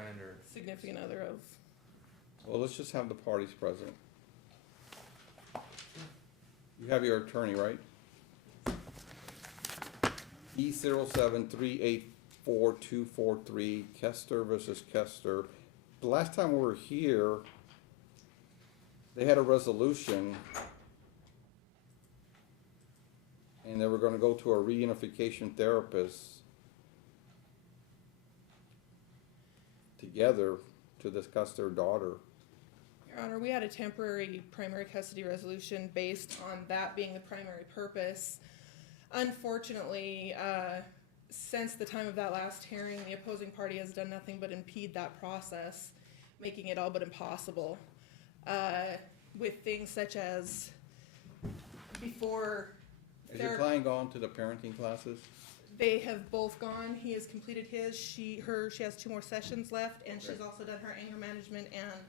boyfriend or significant other of. Well, let's just have the parties present. You have your attorney, right? E07384243, Kester versus Kester. The last time we were here, they had a resolution, and they were gonna go to a reunification therapist together to discuss their daughter. Your Honor, we had a temporary primary custody resolution based on that being the primary purpose. Unfortunately, since the time of that last hearing, the opposing party has done nothing but impede that process, making it all but impossible. With things such as before Has your client gone to the parenting classes? they have both gone. He has completed his. She has 2 more sessions left, and she's also done her anger management and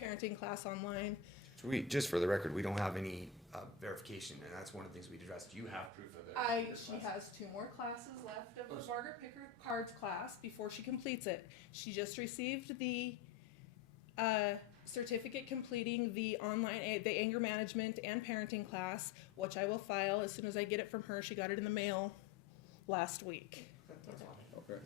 parenting class online. so just for the record, we don't have any verification, and that's one of the things we'd addressed. Do you have proof of it? She has 2 more classes left of the Margaret Pickard cards class before she completes it. She just received the certificate completing the online, the anger management and parenting class, which I will file as soon as I get it from her. She got it in the mail last week. Okay.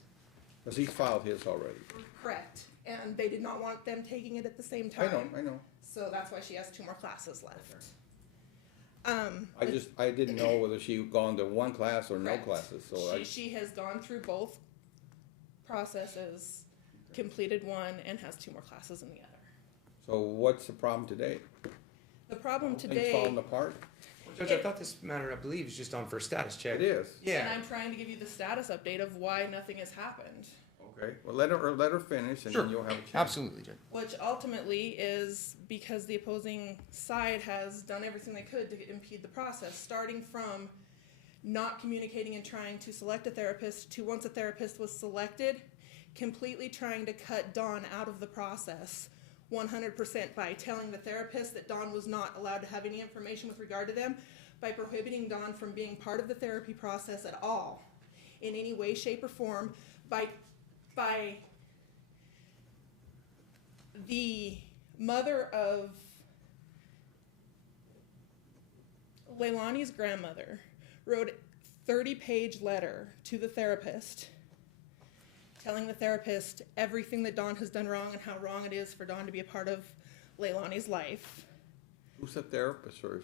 Because he's filed his already. Correct. And they did not want them taking it at the same time. I know. So that's why she has 2 more classes left. I didn't know whether she gone to one class or no Correct. classes, so She has gone through both processes, completed one, and has 2 more classes in the other. So what's the problem today? The problem Things today, falling apart? Judge, I thought this matter, I believe, is just on for status check. It is. and Yeah. I'm trying to give you the status update of why nothing has happened, Okay, well, let her finish and Sure. then you'll have a chance. Absolutely, Judge. which ultimately is because the opposing side has done everything they could to impede the process, starting from not communicating and trying to select a therapist to once a therapist was selected, completely trying to cut Dawn out of the process 100% by telling the therapist that Dawn was not allowed to have any information with regard to them, by prohibiting Dawn from being part of the therapy process at all, in any way, shape, or form, by the mother of Leilani's grandmother wrote a 30-page letter to the therapist telling the therapist everything that Dawn has done wrong and how wrong it is for Dawn to be a part of Leilani's life. Who's the therapist or?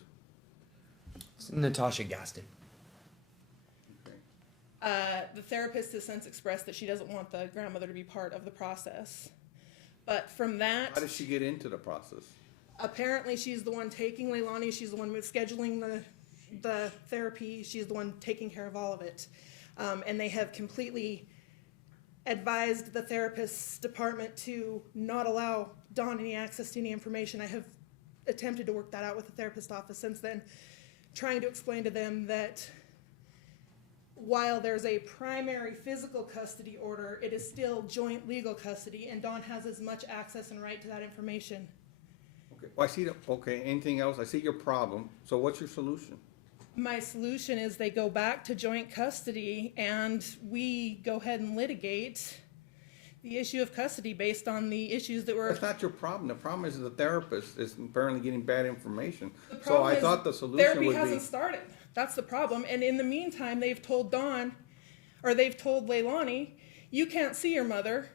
It's Natasha Gaston. Okay. The therapist has since expressed that she doesn't want the grandmother to be part of the process. But from that, How did she get into the process? apparently she's the one taking Leilani, she's the one scheduling the therapy, she's the one taking care of all of it. And they have completely advised the therapist's department to not allow Dawn any access to any information. I have attempted to work that out with the therapist office since then, trying to explain to them that while there's a primary physical custody order, it is still joint legal custody, and Dawn has as much access and right to that information. Okay, well, I see okay, anything else? I see your problem, so what's your solution? My solution is they go back to joint custody and we go ahead and litigate the issue of custody based on the issues that were. That's not your problem. The problem is the therapist is apparently getting bad information. The So problem I is thought the solution therapy would hasn't be, started. That's the problem. And in the meantime, they've told Dawn, or they've told Leilani, you can't see your mother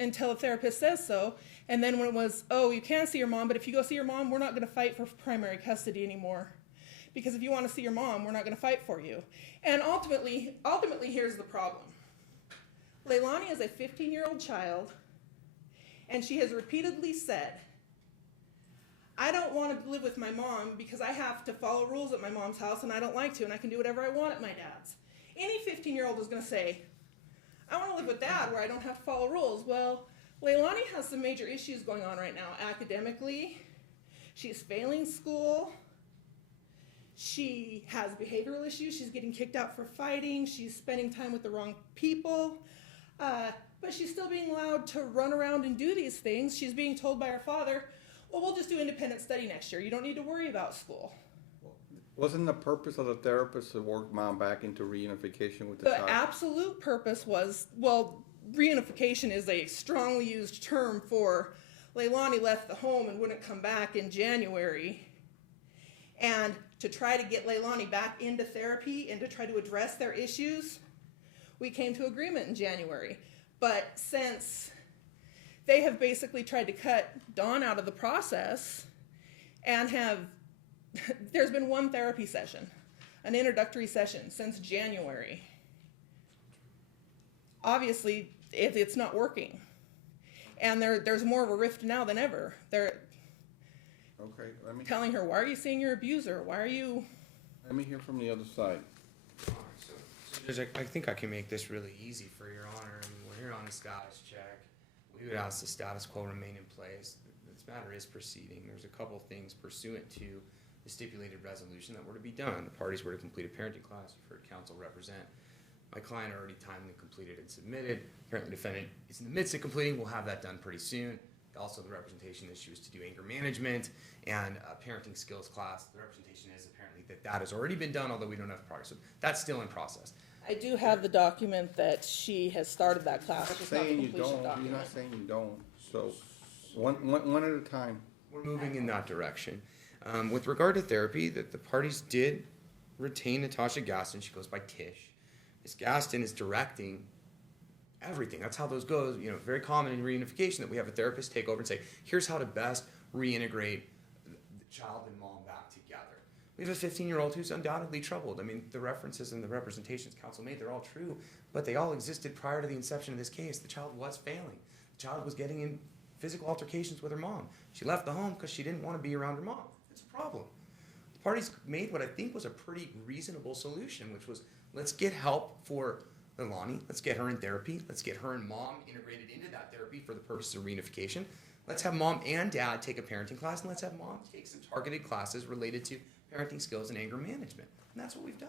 until a therapist says so. And then when it was, oh, you can see your mom, but if you go see your mom, we're not going to fight for primary custody anymore. Because if you want to see your mom, we're not going to fight for you. And ultimately, here's the problem. Leilani is a 15-year-old child, and she has repeatedly said, I don't want to live with my mom because I have to follow rules at my mom's house, and I don't like to, and I can do whatever I want at my dad's. Any 15-year-old is going to say, I want to live with dad where I don't have to follow rules. Well, Leilani has some major issues going on right now academically. She's failing school. She has behavioral issues. She's getting kicked out for fighting. She's spending time with the wrong people. But she's still being allowed to run around and do these things. She's being told by her father, well, we'll just do independent study next year. You don't need to worry about school. wasn't the purpose of the therapist to work mom back into reunification with the The child? absolute purpose was, well, reunification is a strongly used term for Leilani left the home and wouldn't come back in January. And to try to get Leilani back into therapy and to try to address their issues, we came to agreement in January. But since they have basically tried to cut Dawn out of the process and there's been one therapy session, an introductory session since January. Obviously, it's not working. And there's more of a rift now than ever. They're telling her, why are you seeing your abuser? Why are you... Let me hear from the other side. So I think I can make this really easy for Your Honor. I mean, we're here on a status check. We would ask the status quo remain in place. This matter is proceeding. There's a couple things pursuant to the stipulated resolution that were to be done. The parties were to complete a parenting class. You've heard counsel represent. My client already timely completed and submitted. Apparently the defendant is in the midst of completing. We'll have that done pretty soon. Also, the representation issue is to do anger management and a parenting skills class. The representation is apparently that has already been done, although we don't have progress. So that's still in process. I do have the document that she has started that class. You're saying you don't. You're not saying you don't. So one at a time. We're moving in that direction. With regard to therapy, that the parties did retain Natasha Gaston. She goes by Tish. Ms. Gaston is directing everything. That's how those go. You know, very common in reunification that we have a therapist take over and say, here's how to best reintegrate the child and mom back together. We have a 15-year-old who's undoubtedly troubled. I mean, the references and the representations counsel made, they're all true, but they all existed prior to the inception of this case. The child was failing. The child was getting in physical altercations with her mom. She left the home because she didn't want to be around her mom. It's a problem. The parties made what I think was a pretty reasonable solution, which was, let's get help for Leilani. Let's get her in therapy. Let's get her and mom integrated into that therapy for the purposes of reunification. Let's have mom and dad take a parenting class, and let's have mom take some targeted classes related to parenting skills and anger management. And that's what we've done.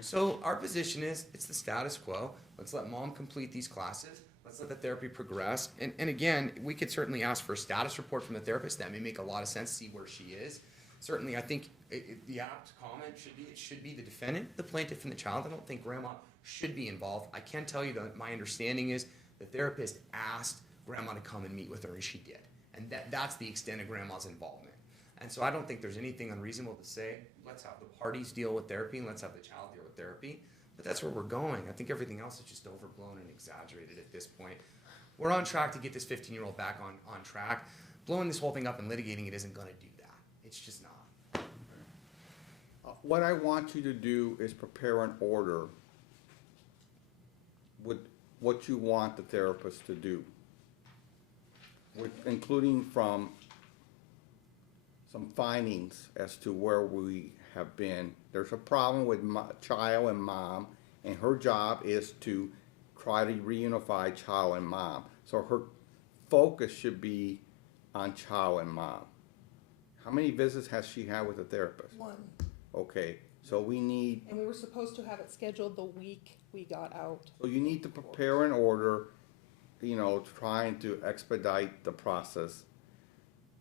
So our position is, it's the status quo. Let's let mom complete these classes. Let's let the therapy progress. And again, we could certainly ask for a status report from the therapist. That may make a lot of sense, see where she is. Certainly, I think the apt comment should be the defendant, the plaintiff, and the child. I don't think grandma should be involved. I can tell you that my understanding is the therapist asked grandma to come and meet with her, and she did. And that's the extent of grandma's involvement. And so I don't think there's anything unreasonable to say, let's have the parties deal with therapy and let's have the child deal with therapy. But that's where we're going. I think everything else is just overblown and exaggerated at this point. We're on track to get this 15-year-old back on track. Blowing this whole thing up and litigating it isn't going to do that. It's just not. What I want you to do is prepare an order with what you want the therapist to do, including from some findings as to where we have been. There's a problem with child and mom, and her job is to try to reunify child and mom. So her focus should be on child and mom. How many visits has she had with the therapist? One. Okay, so we need... And we were supposed to have it scheduled the week we got out. So you need to prepare an order, trying to expedite the process.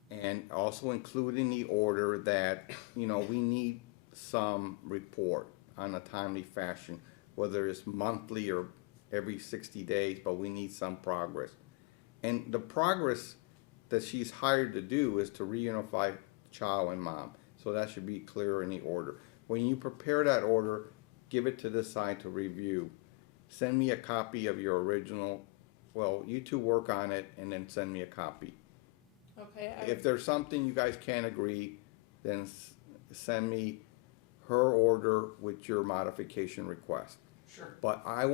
And also include in the order that, we need some report on a timely fashion, whether it's monthly or every 60 days, but we need some progress. And the progress that she's hired to do is to reunify child and mom. So that should be clear in the order. When you prepare that order, give it to this side to review. Send me a copy of your original. Well, you two work on it and then send me a copy. Okay. If there's something you guys can't agree, then send me her order with your modification request. Sure. But I'm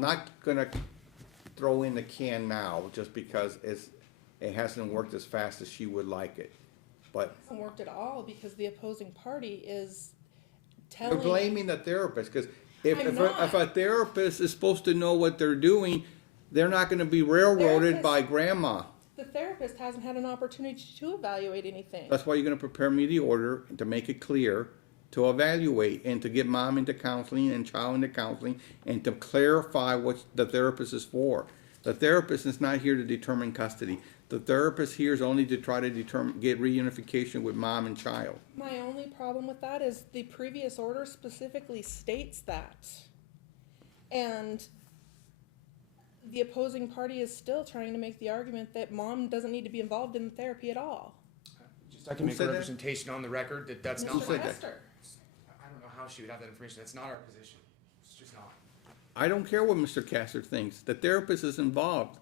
not gonna throw in the can now just because it hasn't worked as fast as she would like it. But It hasn't worked at all because the opposing party is telling... you're blaming the therapist, because if not. a therapist is supposed to know what they're doing, they're not gonna be railroaded Therapist- by grandma. The therapist hasn't had an opportunity to evaluate anything. That's why you're gonna prepare me the order to make it clear, to evaluate and to get mom into counseling and child into counseling and to clarify what the therapist is for. The therapist is not here to determine custody. The therapist here is only to try to get reunification with mom and child. My only problem with that is the previous order specifically states that. And the opposing party is still trying to make the argument that mom doesn't need to be involved in the therapy at all. Just I can Who make a said that? representation on the record that that's Mr. not. said that? Kester. I don't know how she would have that information. That's not our position. It's just not. I don't care what Mr. Kester thinks. The therapist is involved.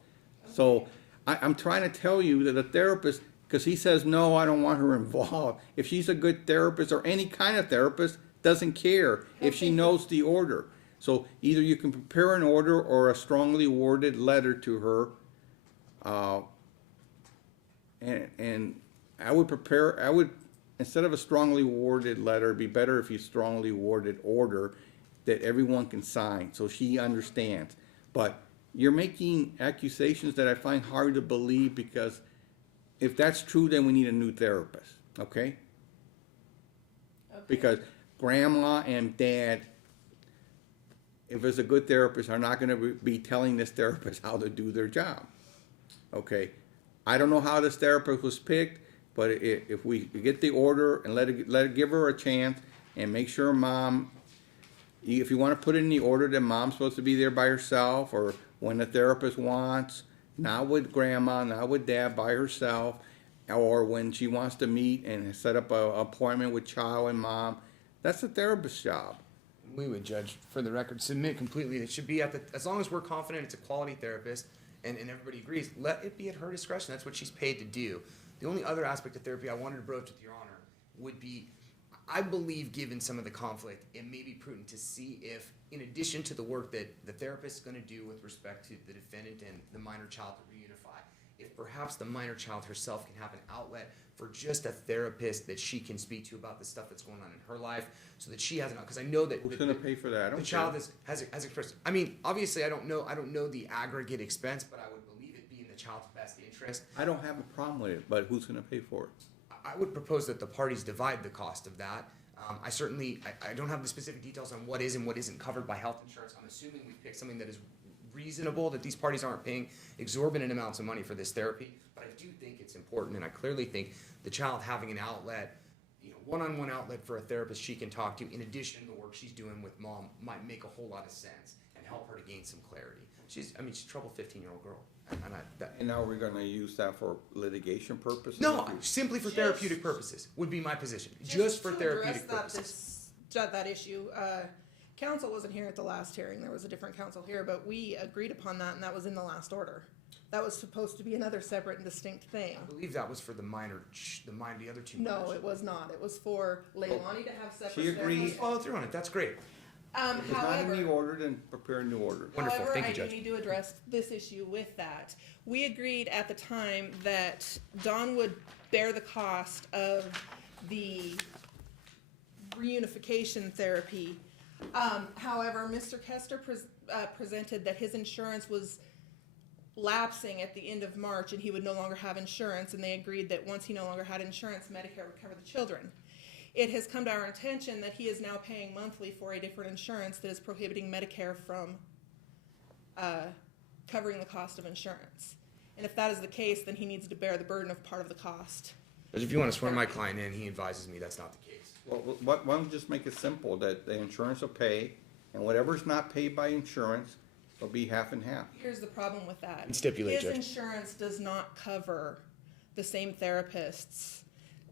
So I'm trying to tell you that the therapist, because he says, no, I don't want her involved. If she's a good therapist or any kind of therapist, doesn't care if she knows the order. So either you can prepare an order or a strongly worded letter to her. And I would, instead of a strongly worded letter, it'd be better if you strongly worded order that everyone can sign so she understands. But you're making accusations that I find hard to believe, because if that's true, then we need a new therapist, okay? Because grandma and dad, if it's a good therapist, are not gonna be telling this therapist how to do their job, okay? I don't know how this therapist was picked, but if we get the order and let it give her a chance and make sure mom, if you wanna put it in the order that mom's supposed to be there by herself, or when the therapist wants, not with grandma, not with dad, by herself, or when she wants to meet and set up an appointment with child and mom, that's the therapist's job. We would, Judge, for the record, submit completely. It should be as long as we're confident it's a quality therapist and everybody agrees, let it be at her discretion. That's what she's paid to do. The only other aspect of therapy I wanted to broach with Your Honor would be, I believe, given some of the conflict, it may be prudent to see if, in addition to the work that the therapist is going to do with respect to the defendant and the minor child to reunify, if perhaps the minor child herself can have an outlet for just a therapist that she can speak to about the stuff that's going on in her life, so that she has an out. Because I know that Who's gonna pay for that? I don't the child care. has expressed. I mean, obviously, I don't know the aggregate expense, but I would believe it be in the child's best interest. I don't have a problem with it, but who's gonna pay for it? I would propose that the parties divide the cost of that. I don't have the specific details on what is and what isn't covered by health insurance. I'm assuming we picked something that is reasonable, that these parties aren't paying exorbitant amounts of money for this therapy. But I do think it's important, and I clearly think the child having an outlet, one-on-one outlet for a therapist she can talk to, in addition to the work she's doing with mom, might make a whole lot of sense and help her to gain some clarity. She's a troubled 15-year-old girl. And now we're gonna use that for litigation purposes? No, simply for therapeutic purposes would be my position. Just for therapeutic purposes. That issue, council wasn't here at the last hearing. There was a different council here, but we agreed upon that, and that was in the last order. That was supposed to be another separate and distinct thing. I believe that was for the other two. No, minors. it was not. It was for Leilani to have separate. She agreed. Follow through on it. That's great. If it's not in the order, then prepare a new order. Wonderful. However, Thank you, I do Judge. need to address this issue with that. We agreed at the time that Dawn would bear the cost of the reunification therapy. However, Mr. Kester presented that his insurance was lapsing at the end of March and he would no longer have insurance, and they agreed that once he no longer had insurance, Medicare would cover the children. It has come to our attention that he is now paying monthly for a different insurance that is prohibiting Medicare from covering the cost of insurance. And if that is the case, then he needs to bear the burden of part of the cost. But if you want to swear my client in, he advises me that's not the case. Well, why don't we just make it simple, that the insurance will pay, and whatever's not paid by insurance will be half and half? Here's the problem with that. And stipulate, His Judge. insurance does not cover the same therapists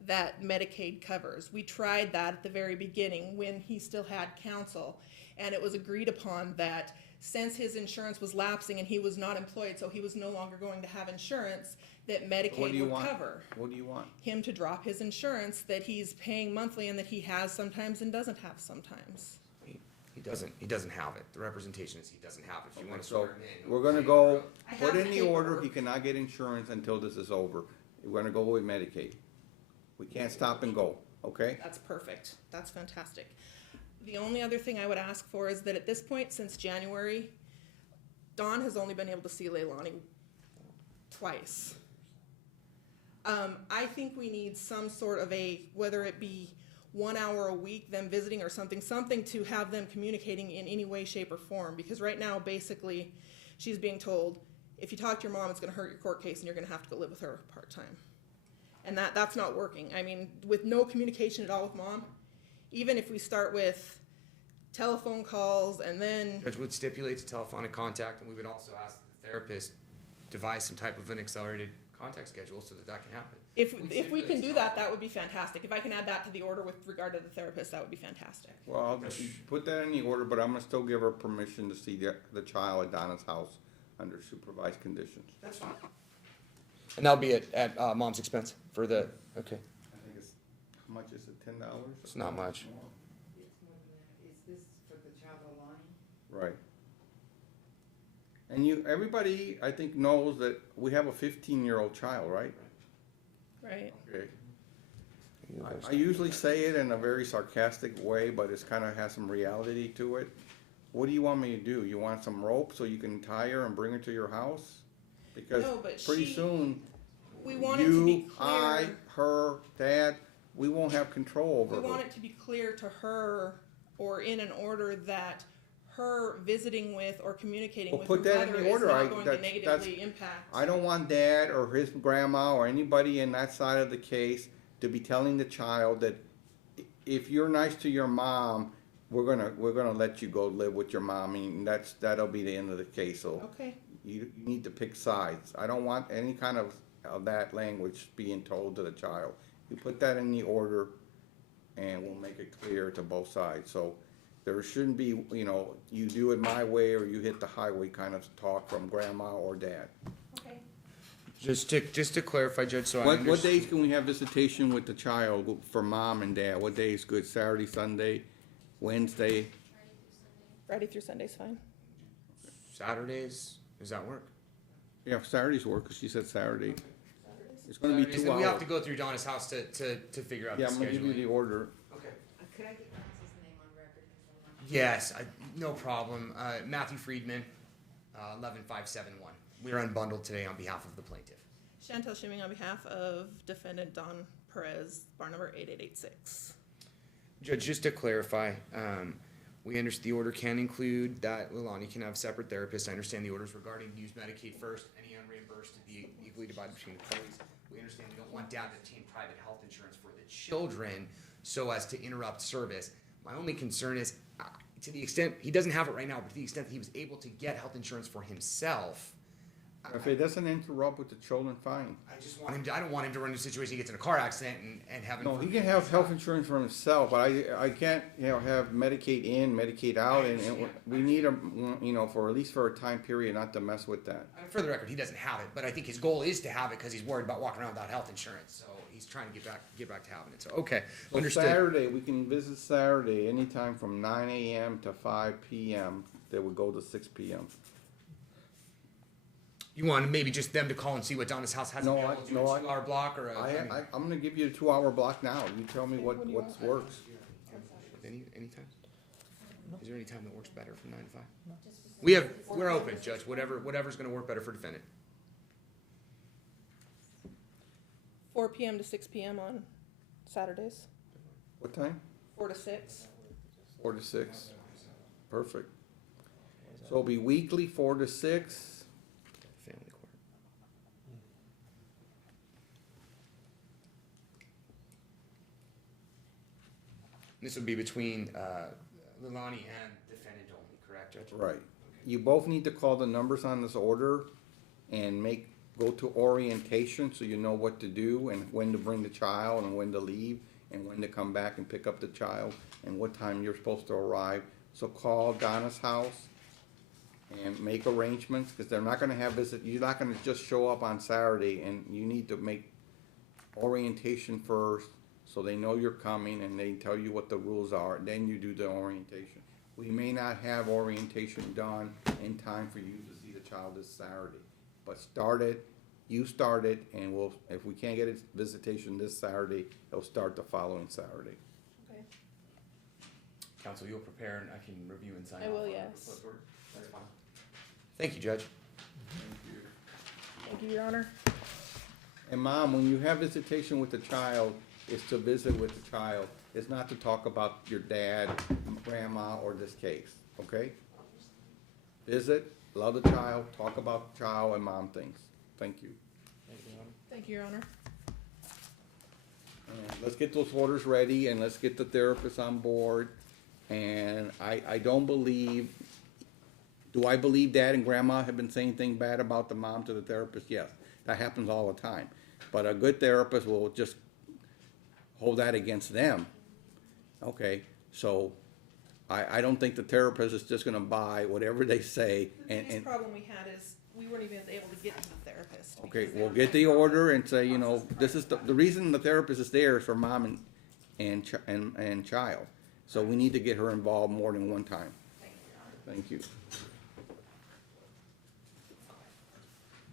that Medicaid covers. We tried that at the very beginning when he still had counsel, and it was agreed upon that since his insurance was lapsing and he was not employed, so he was no longer going to have insurance, that Medicaid would cover What do you want? him to drop his insurance that he's paying monthly and that he has sometimes and doesn't have sometimes. He doesn't have it. The representation is he doesn't have it. If you want to So, swear him in, we're gonna go, I put have in the the order, paperwork. he cannot get insurance until this is over. We're gonna go with Medicaid. We can't stop and go, okay? That's perfect. That's fantastic. The only other thing I would ask for is that at this point, since January, Dawn has only been able to see Leilani twice. I think we need some sort of whether it be 1 hour a week, them visiting or something to have them communicating in any way, shape, or form. Because right now, basically, she's being told, if you talk to your mom, it's going to hurt your court case and you're going to have to go live with her part-time. And that's not working. I mean, with no communication at all with mom, even if we start with telephone calls and then... Judge would stipulate to telephonic contact, and we would also ask the therapist devise some type of an accelerated contact schedule so that that can happen. If we can do that, that would be fantastic. If I can add that to the order with regard to the therapist, that would be fantastic. Well, I'll put that in the order, but I'm gonna still give her permission to see the child at Donna's house under supervised conditions. That's fine. And that'll be at mom's expense for the, okay, I think it's, how much is it, $10? it's not much. It's more than that. Is this for the child alone? Right. And everybody, I think, knows that we have a 15-year-old child, right? Right. Okay. I usually say it in a very sarcastic way, but it's kind of has some reality to it. What do you want me to do? You want some rope so you can tie her and bring her to your house? Because No, but pretty soon, We want it to be you, clear. I, her, Dad, we won't have control over We her. want it to be clear to her or in an order that her visiting with or communicating Well, with put her that in mother the is order. not going to That's- negatively impact. I don't want Dad or his grandma or anybody in that side of the case to be telling the child that if you're nice to your mom, we're gonna let you go live with your mom. I mean, that'll be the end of the case. So Okay. you need to pick sides. I don't want any kind of that language being told to the child. You put that in the order, and we'll make it clear to both sides. So there shouldn't be, you do it my way or you hit the highway kind of talk from grandma or dad. Okay. Just to clarify, Judge, so I What understand. days can we have visitation with the child for mom and dad? What day is good? Saturday, Sunday, Wednesday? Friday through Sunday's fine. Saturdays, does that work? Yeah, Saturdays work, because she said Saturday. It's gonna be Saturdays, 2 and we have hours. to go through Donna's house to figure out Yeah, the I'm gonna give you the scheduling. order. Okay. Could I get Council's name on record? 'Cause I'm not- Yes, no problem. Matthew Friedman, 11571. We're unbundled today on behalf of the plaintiff. Chantel Shimming on behalf of defendant Don Perez, bar number 8886. Judge, just to clarify, we understand the order can include that Leilani can have separate therapists. I understand the orders regarding use Medicaid first, any unreimbursed to be equally divided between the parties. We understand we don't want dad to obtain private health insurance for the children so as to interrupt service. My only concern is, to the extent, he doesn't have it right now, but to the extent that he was able to get health insurance for himself, If it doesn't interrupt with the children, fine. I just want him to, I don't want him to run into a situation, he gets in a car accident and have. No, he can have health insurance for himself, but I can't, have Medicaid in, Medicaid out, and we need him, for at least for a time period, not to mess with that. For the record, he doesn't have it, but I think his goal is to have it because he's worried about walking around without health insurance. So he's trying to get back to having it. So, okay, So understood. Saturday, we can visit Saturday anytime from 9 a.m. to 5 p.m. That would go to 6 p.m. You want maybe just them to call and see what Donna's house has No, available, do no, a 2-hour block or I'm gonna give you a 2-hour block now. You tell me what works. anytime? Is there any time that works better from 9 to 5? We're open, Judge, whatever's gonna work better for defendant. 4 p.m. to 6 p.m. on Saturdays. What time? 4 to 6. 4 to 6. Perfect. So it'll be weekly, 4 to 6. Family court. This would be between Leilani and defendant only, correct, Judge? Right. You both need to call the numbers on this order and go to orientation so you know what to do and when to bring the child and when to leave and when to come back and pick up the child and what time you're supposed to arrive. So call Donna's house and make arrangements, because they're not gonna you're not gonna just show up on Saturday, and you need to make orientation first, so they know you're coming and they tell you what the rules are, and then you do the orientation. We may not have orientation done in time for you to see the child this Saturday, but you start it, and if we can't get a visitation this Saturday, it'll start the following Saturday. Okay. Counsel, you'll prepare and I can review and sign I off will, on the yes. proposed order? That's fine. Thank you, Judge. Thank you, Your Honor. And Mom, when you have visitation with the child, it's to visit with the child. It's not to talk about your dad, grandma, or this case, okay? Visit, love the child, talk about the child and mom things. Thank you. Thank you, Your Honor. And let's get those orders ready and let's get the therapist on board. And I don't believe Do I believe dad and grandma have been saying things bad about the mom to the therapist? Yes, that happens all the time. But a good therapist will just hold that against them. Okay, so I don't think the therapist is just gonna buy whatever they say The and, biggest problem we had is we weren't even able to get to the therapist. okay, because they we'll were get the having order and say, you know, process this is the reason the therapist is there is for mom and child. So we need to get her involved more than one time. problems. Thank you. Thank you.